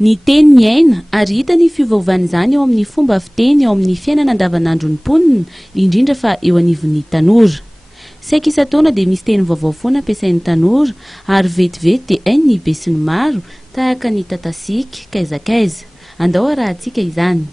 Ny teny miaina ary hita ny fiovaovany izany eo amin'ny fomba fiteny eo amin'ny fiainana andavanandro ny mponina, indrindra fa eo anivon'ny tanora. Saika isan-taona dia misy teny vaovao foana ampiasain'ny tanora ary vetivety dia hainy ny be sy ny maro tahaka ny tatasika, kaizakaiza. Andao arahantsika izany.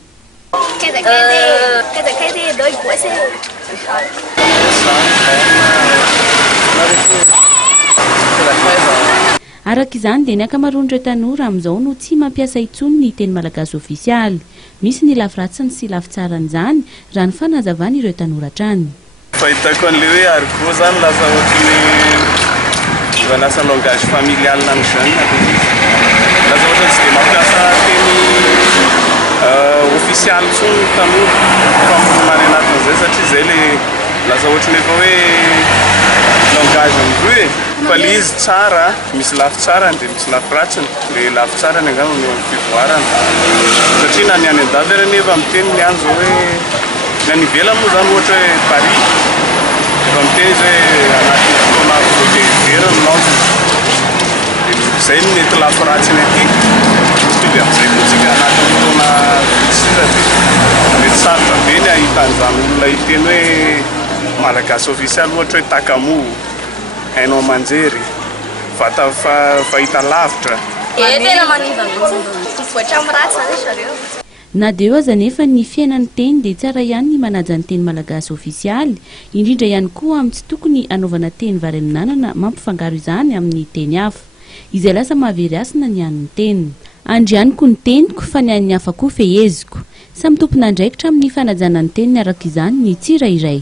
Araka izany dia ny ankamaroan'ireo tanora amin'izao no tsy mampiasa intsony ny teny malagasy ofisialy. Misy ny lafiratsiny sy lafitsaran'izany raha ny fanazavana ireo tanora hatrany. Fahitako an'ilay hoe argot zany lasa ohatran'ny lasa langage familial na ny jeune lasa ohatra tsy dia mampiasa teny ofisialy intsony ny tanora famoronany anatin'izay satria izay le lasa ohatran'ny efa hoe langage amindroy fa le izy tsara misy lafitsarany dia misy lafiratsiny. Le lafitsarany angamba no amin'ny fivoarana satria na ny any an-davy ary nefa miteny ny any zao hoe ny any ivelany moa zany ohatra hoe Paris efa miteny izy hoe anatin'ny fotoana zao dia iverany laozy izay no mety lafiratsiny aty mitovy amin'izay motsika anatin'ny fotoana fitsira dia mety sarotra be ny ahitan'izany olona hiteny hoe malagasy ofisialy ohatra hoe Takamo, hainao manjery, vata fahita lavitra. Tena maniva mihitsy voatra amiratsy zany zareo. Na dia eo aza nefa ny fiainan'ny teny dia tsara ihany ny manaja ny teny malagasy ofisialy, indrindra ihany koa amin'ny tsy tokony anaovana teny vary amin'anana mampifangaro izany amin'ny teny hafa, izay lasa mahavery asina ny an'ny teny. Andrianiko ny teniko fa ny an'ny hafa koa feheziko. Samy tompona andraikitra amin'ny fanajana ny teny araka izany ny tsirairay.